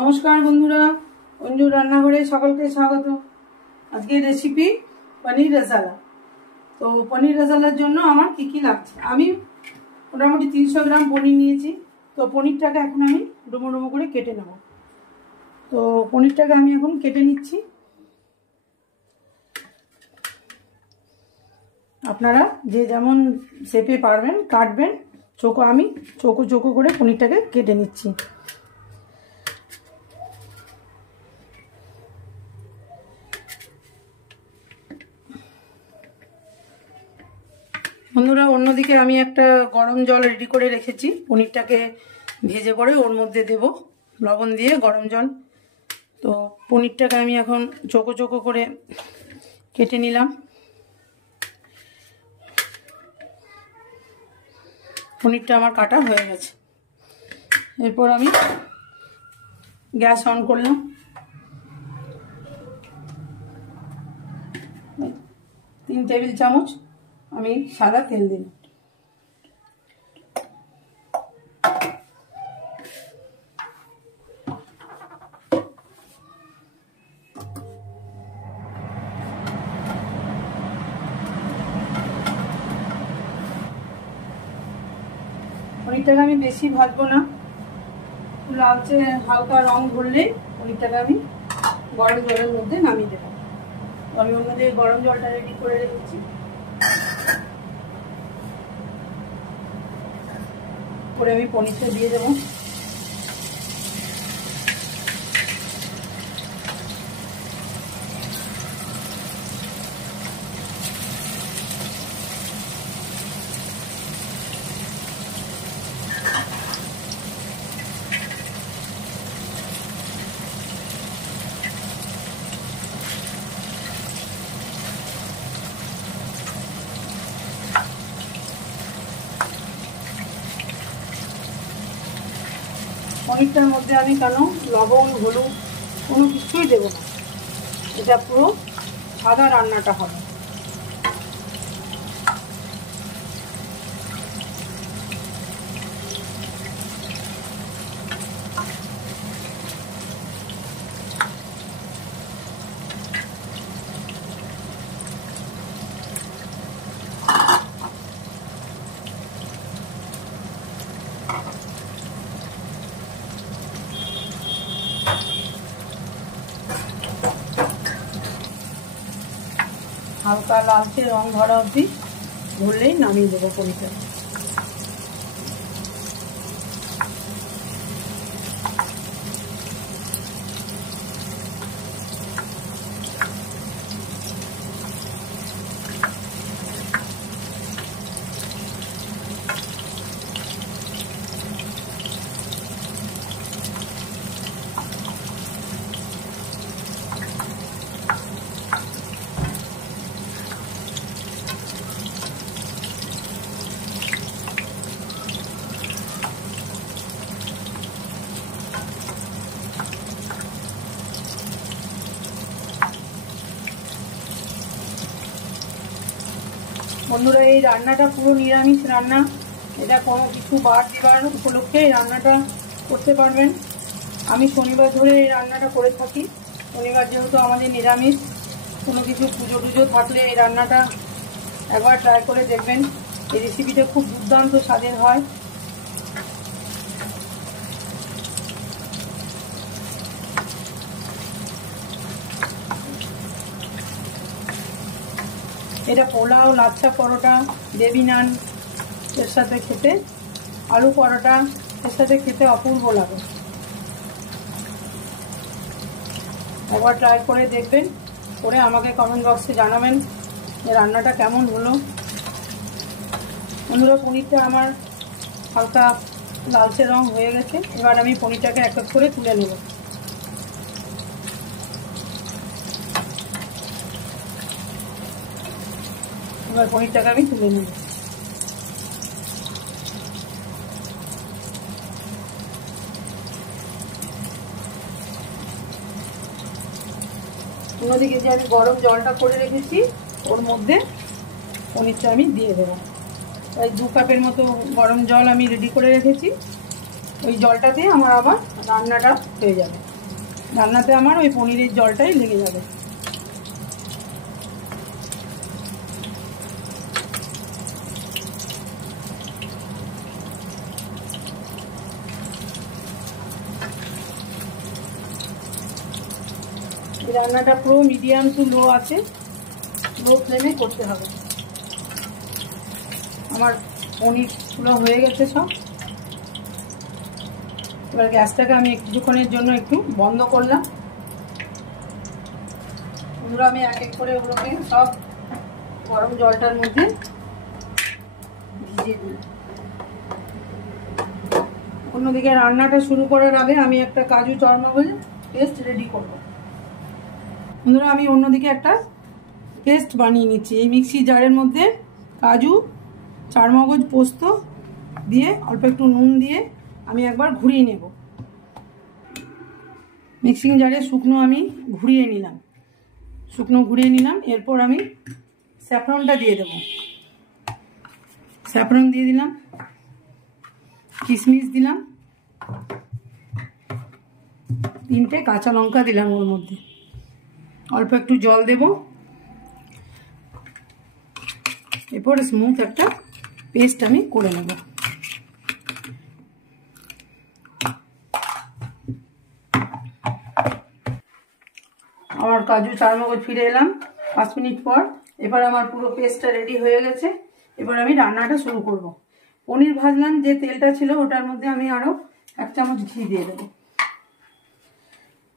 নমস্কার বন্ধুরা, অঞ্জু রান্নাঘরে সকলকে স্বাগত। আজকে রেসিপি পনির রেজালা। তো পনির রেজালার জন্য আমার কি কি লাগছে, আমি মোটামুটি 300 গ্রাম পনির নিয়েছি। তো পনিরটাকে এখন আমি ডুমো ডুমো করে কেটে নেব। তো পনিরটাকে আমি এখন কেটে নিচ্ছি। আপনারা যে যেমন শেপে পারবেন কাটবেন। আমি চৌকো চৌকো করে পনিরটাকে কেটে নিচ্ছি। বন্ধুরা, অন্যদিকে আমি একটা গরম জল রেডি করে রেখেছি। পনিরটাকে ভেজে পরে ওর মধ্যে দেব লবণ দিয়ে গরম জল। তো পনিরটাকে আমি এখন চৌকো চৌকো করে কেটে নিলাম। পনিরটা আমার কাটা হয়ে গেছে। এরপর আমি গ্যাস অন করলাম। তিন টেবিল চামচ আমি সাদা তেল দিলাম। পনিরটাকে আমি বেশি ভাজবো না, লালচে হালকা রং ধরলে পনিরটাকে আমি গরম জলের মধ্যে নামিয়ে দেবো। আমি ওর মধ্যে গরম জলটা রেডি করে রেখেছি। করে আমি পনিরটা দিয়ে দেবো। পনিরটার মধ্যে আমি কেন লবণ হলুদ কোনো কিছুই দেবো না, এটা পুরো সাদা রান্নাটা হবে। হালকা লালচে রং ধরা অবধি ধরলেই নামিয়ে দেবো পনিরটা। বন্ধুরা, এই রান্নাটা পুরো নিরামিষ রান্না। এটা কোনো কিছু বার দিবার উপলক্ষে এই রান্নাটা করতে পারবেন। আমি শনিবার ধরে এই রান্নাটা করে থাকি। শনিবার যেহেতু আমাদের নিরামিষ, কোনো কিছু পুজো টুজো থাকলে এই রান্নাটা একবার ট্রাই করে দেখবেন। এই রেসিপিটা খুব দুর্দান্ত স্বাদের হয়। এটা পোলাও, লাচ্ছা পরোটা, বেবি নান এর সাথে খেতে, আলু পরোটা এর সাথে খেতে অপূর্ব লাগে। একবার ট্রাই করে দেখবেন, করে আমাকে কমেন্ট বক্সে জানাবেন যে রান্নাটা কেমন হলো। বন্ধুরা, পনিরটা আমার হালকা লালচে রং হয়ে গেছে। এবার আমি পনিরটাকে এক এক করে তুলে নেব। এবার পনিরটাকে আমি তুলে নেব। অন্যদিকে যে আমি গরম জলটা করে রেখেছি ওর মধ্যে পনিরটা আমি দিয়ে দেবো। তাই 2 কাপের মতো গরম জল আমি রেডি করে রেখেছি। ওই জলটাতেই আমার আবার রান্নাটা হয়ে যাবে। রান্নাতে আমার ওই পনিরের জলটাই লেগে যাবে। এই রান্নাটা পুরো মিডিয়াম টু লো আছে, লো ফ্লেমে করতে হবে। আমার পনিরগুলো হয়ে গেছে সব। এবার গ্যাসটাকে আমি কিছুক্ষণের জন্য একটু বন্ধ করলাম। ওগুলো আমি এক এক করে ওগুলোকে সব গরম জলটার মধ্যে ভিজিয়ে দিই। অন্যদিকে রান্নাটা শুরু করার আগে আমি একটা কাজু চারমগজ পেস্ট রেডি করব। বন্ধুরা, আমি অন্যদিকে একটা পেস্ট বানিয়ে নিচ্ছি। এই মিক্সি জারের মধ্যে কাজু, চারমগজ, পোস্ত দিয়ে অল্প একটু নুন দিয়ে আমি একবার ঘুরিয়ে নেব। মিক্সিং জারে শুকনো আমি ঘুরিয়ে নিলাম, এরপর আমি স্যাফরনটা দিয়ে দেব। স্যাফরন দিয়ে দিলাম, কিশমিশ দিলাম, 3টে কাঁচা লঙ্কা দিলাম ওর মধ্যে, অল্প একটু জল দেব। এরপর স্মুথ একটা পেস্ট আমি করে নেব। আমার কাজু চারমগজ ফিরে এলাম 5 মিনিট পর। এবার আমার পুরো পেস্টটা রেডি হয়ে গেছে। এবার আমি রান্নাটা শুরু করব। পনির ভাজলাম যে তেলটা ছিল ওটার মধ্যে আমি আরো 1 চামচ ঘি দিয়ে দেবো।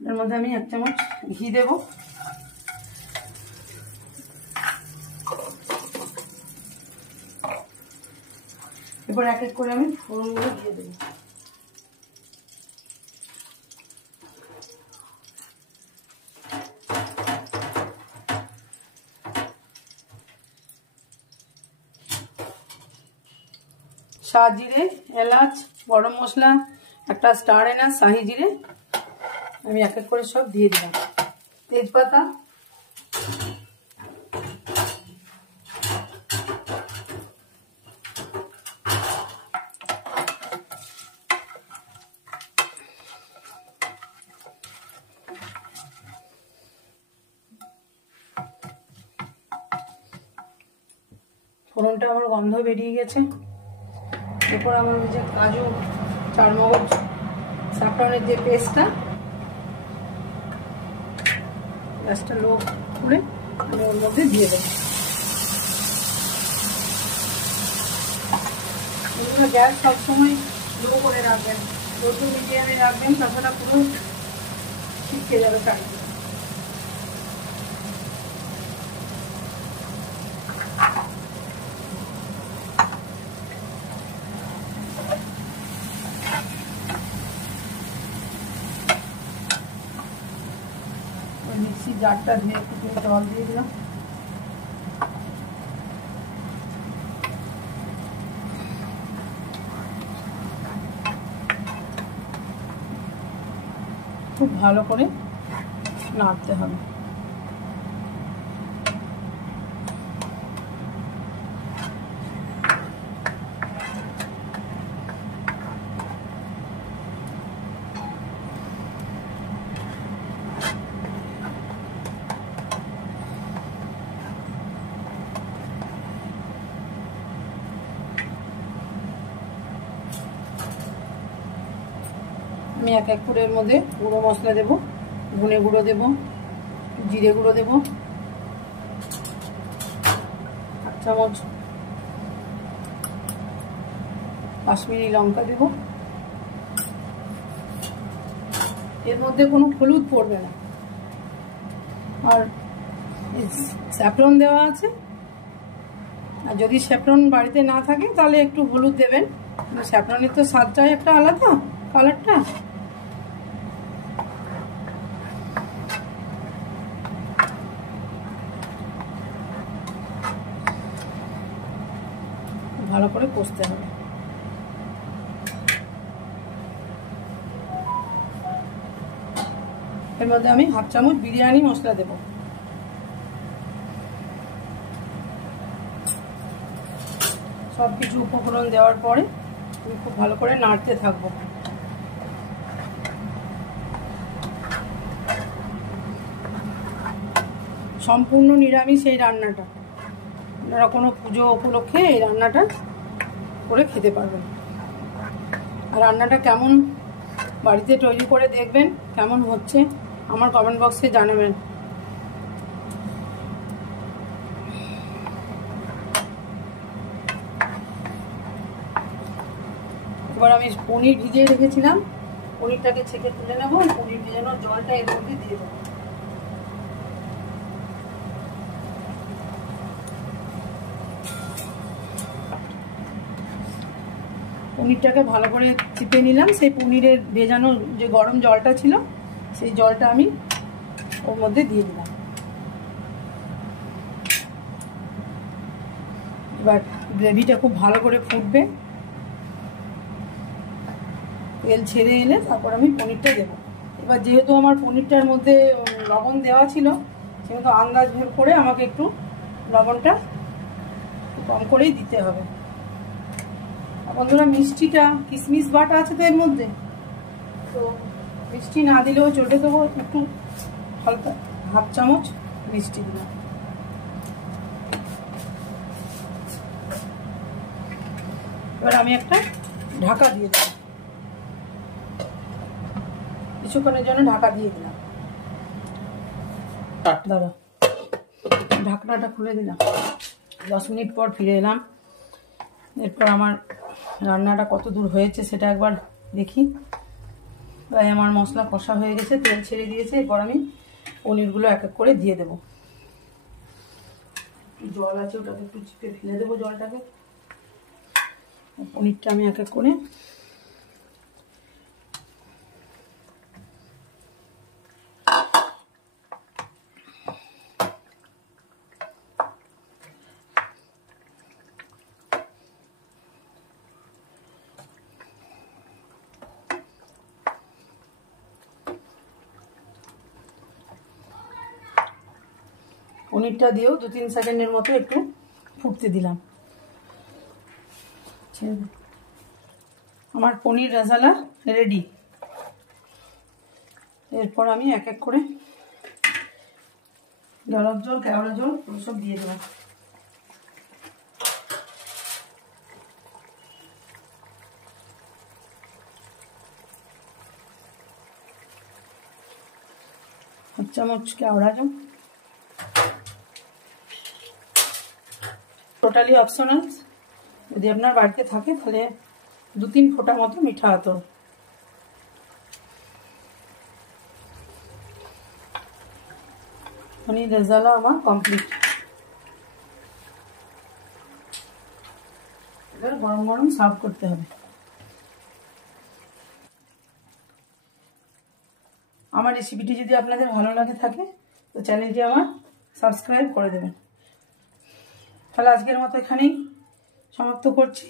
এর মধ্যে আমি 1 চামচ ঘি দেব। এবার এক এক করে আমি ফোড়নগুলো দিয়ে দেবো। শাহ জিরে, এলাচ, গরম মশলা, একটা স্টার এনাচ, শাহি জিরে আমি এক এক করে সব দিয়ে দিলাম। তেজপাতা, ফোড়নটা আমার গন্ধ বেরিয়ে গেছে। এরপর আমার ওই যে কাজু, চারমগজ, স্যাফরনের যে পেস্টটা, গ্যাসটা লো করে আমি ওর মধ্যে দিয়ে দেবো। এগুলো গ্যাস সবসময় লো করে রাখবেন, লো টু মিডিয়ামে রাখবেন, তাছাড়া পুরো ছিটকে যাবে চারিদিকে। মিক্সি জারটা ধুয়ে একটু জল দিয়ে দিলাম। খুব ভালো করে নাড়তে হবে। আমি এক এক করে এর মধ্যে গুঁড়ো মশলা দেবো, ধনে গুঁড়ো দেবো, জিরে গুঁড়ো দেবো, 1 চামচ কাশ্মীরি লঙ্কা দেবো। এর মধ্যে কোনো হলুদ পড়বে না, আর স্যাফরন দেওয়া আছে। আর যদি স্যাফরন বাড়িতে না থাকে তাহলে একটু হলুদ দেবেন। স্যাফরনের তো স্বাদটাই একটা আলাদা, কালারটা। ভালো করে কষতে হবে। এর মধ্যে আমি 1/2 চামচ বিরিয়ানি মশলা দেব। সবকিছু উপকরণ দেওয়ার পরে আমি খুব ভালো করে নাড়তে থাকবো। সম্পূর্ণ নিরামিষ এই রান্নাটা। আপনারা কোনো পুজো উপলক্ষে এই রান্নাটা করে খেতে পারবেন। আর রান্নাটা কেমন বাড়িতে তৈরি করে দেখবেন, কেমন হচ্ছে আমার কমেন্ট বক্সে জানাবেন। এবার আমি পনির ভিজিয়ে রেখেছিলাম, পনিরটাকে ছেঁকে তুলে নেবো। পনির ভিজানোর জলটা এর মধ্যে দিয়ে দেবো। পনিরটাকে ভালো করে চিপে নিলাম। সেই পনিরের ভেজানো যে গরম জলটা ছিল সেই জলটা আমি ওর মধ্যে দিয়ে দিলাম। এবার গ্রেভিটা খুব ভালো করে ফুটবে, তেল ছেড়ে এলে তারপর আমি পনিরটা দেবো। এবার যেহেতু আমার পনিরটার মধ্যে লবণ দেওয়া ছিল সেহেতু আন্দাজ ভেদ করে আমাকে একটু লবণটা কম করেই দিতে হবে। বন্ধুরা, মিষ্টিটা কিশমিশ বাটা আছে তো এর মধ্যে, তো মিষ্টি না দিলেও চলে, দেবো একটু হালকা হাফ চামচ মিষ্টি দিলাম। এবার আমি একটা ঢাকা দিয়ে দেব, কিছুক্ষণের জন্য ঢাকা দিয়ে দিলাম। দাঁড়া, ঢাকনাটা খুলে দিলাম। 10 মিনিট পর ফিরে এলাম। এরপর আমার রান্নাটা কত দূর হয়েছে সেটা একবার দেখি। প্রায় আমার মশলা কষা হয়ে গেছে, তেল ছেড়ে দিয়েছে। এরপর আমি পনিরগুলো এক এক করে দিয়ে দেবো। জল আছে, ওটাকে একটু চিপে ফেলে দেবো জলটাকে। পনিরটা আমি এক এক করে পনিরটা দিয়েও 2-3 সেকেন্ডের মতো একটু ফুটতে দিলাম। আমার পনির রেজালা রেডি। এরপর আমি এক এক করে গরম জল, কেওড়া জল সব দিয়ে দেবো। এক চামচ কেওড়া জল, টোটালি অপশনাল। যদি আপনার বাড়িতে থাকে তাহলে 2-3 ফোঁটা মতো মিঠা আতর। পনির রেজালা আমার কমপ্লিট। এবার গরম গরম সার্ভ করতে হবে। আমার রেসিপিটি যদি আপনাদের ভালো লাগে থাকে তো চ্যানেলটি আমার সাবস্ক্রাইব করে দেবেন। তাহলে আজকের মতো এখানেই সমাপ্ত করছি।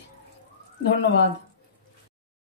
ধন্যবাদ।